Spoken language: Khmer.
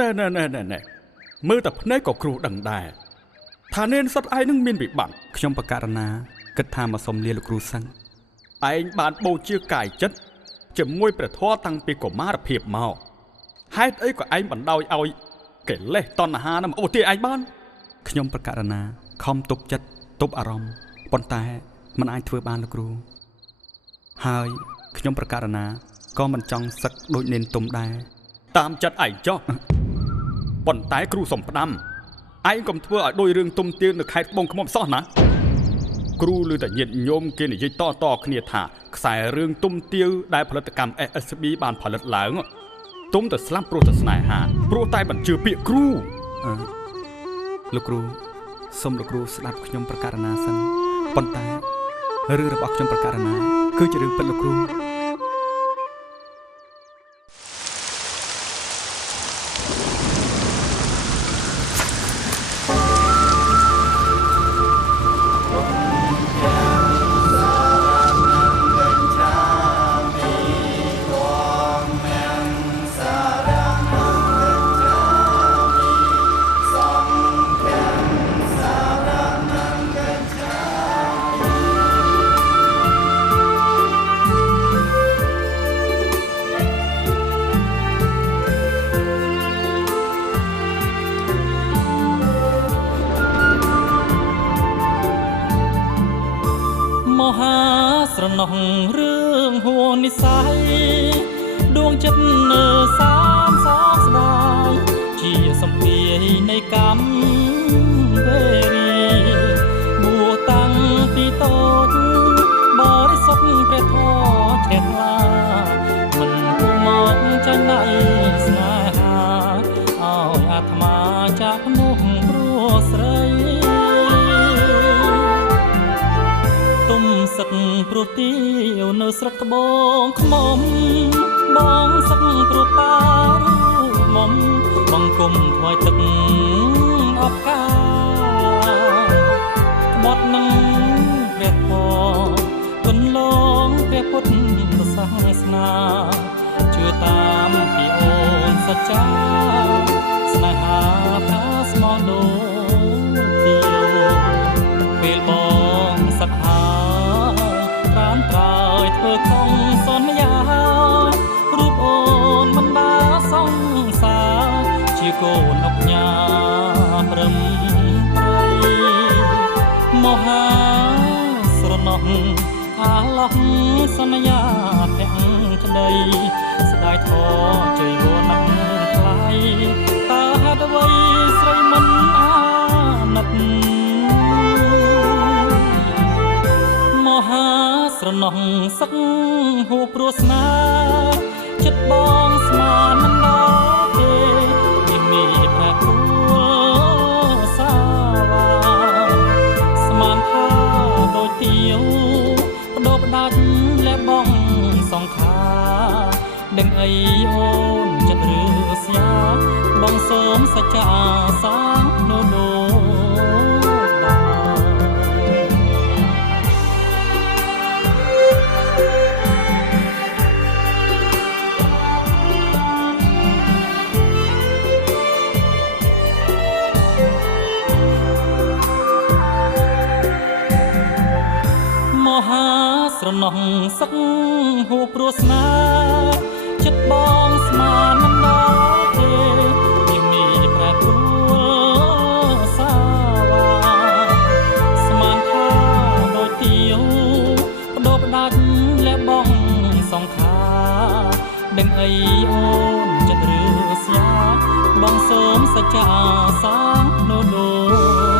ណែមើលតែភ្នែកក៏គ្រូដឹងដែរថានេនសត្វឯងនឹងមានវិបត្តិខ្ញុំបករណាគិតថាមកសុំលាលោកគ្រូសឹងឯងបានបូជាកាយចិត្តជាមួយព្រះធម៌តាំងពីកុមារភាពមកហេតុអីក៏ឯងបណ្ដោយឲ្យកិលេសតណ្ហានឹងអូទាឯងបានខ្ញុំបករណាខំទប់ចិត្តទប់អារម្មណ៍ប៉ុន្តែมันអាចធ្វើបានលោកគ្រូហើយខ្ញុំបករណាក៏មិនចង់សឹកដូចនេនទុំដែរតាមចិត្តឯងចុះប៉ុន្តែគ្រូសំផ្ដាំឯងកុំធ្វើឲ្យដូចរឿងទុំទាវនៅខេត្តត្បូងឃ្មុំសោះណាគ្រូឮតែញាតិញោមគេនិយាយតគ្នាថាខ្សែរឿងទុំទាវដែលផលិតកម្ម SSB បានផលិតឡើងទុំតែស្លាប់ព្រោះតែស្នេហាព្រោះតែមិនជឿពាក្យគ្រូលោកគ្រូសូមលោកគ្រូស្ដាប់ខ្ញុំប្រកាសណាសិនប៉ុន្តែរឿងរបស់ខ្ញុំប្រកាសណាគឺជារឿងពិតលោកគ្រូរឿងហួនិស័យដួងចិត្តនៅសាមសោកស្ដាយជាសំភារនៃកម្មវេរីបួតាំងពីតូចបរិសុទ្ធព្រះធម៌ជ្រះថ្លាមិនគួរមកចាញ់ណៃស្នេហាឲ្យអាត្មាចាក់ភ្នោះព្រោះស្រីទុំសឹកព្រោះទាវនៅស្រុកត្បូងឃ្មុំបងសឹកព្រោះតារូមុំបង្គំថ្វាយទឹកអបការក្បត់នឹងព្រះធម៌គុណលងព្រះពុទ្ធសាសនាជឿតាមពីអូនសច្ចាស្នេហាថាស្មោះដូនទាវពេលបងសឹកប្រានត្រោយធ្វើខំសន្យារូបអូនមិនដាសង្សារជាកូនអុកញ៉ាព្រឹមព្រៃមហាស្រណោះអាឡោះសន្យាទាំងក្តីស្ដាយធរជ័យវណ្ណៈថ្លៃតើហេតុអ្វីស្រីមិនអាណិតមហាស្រណោះសឹកហួព្រោះស្នាចិត្តបងស្មានមិនដល់ទេនេះមានតែគួរសាវាស្មានថាដូចទាវបដូរផ្ដាច់លែបងសង្ខាដឹងអីអូនចិត្តឬស្យាបងសូមសច្ចាសាងដូនស្រណោះសឹកហួព្រោះស្នាចិត្តបងស្មានមិនដល់ទេនេះមានប្រគល់សាវាស្មានថាដូចទាវបដូរផ្ដាច់លែបងសង្ខាដឹងអីអូនចិត្តឬស្យាបងសូមសច្ចាសាងដូន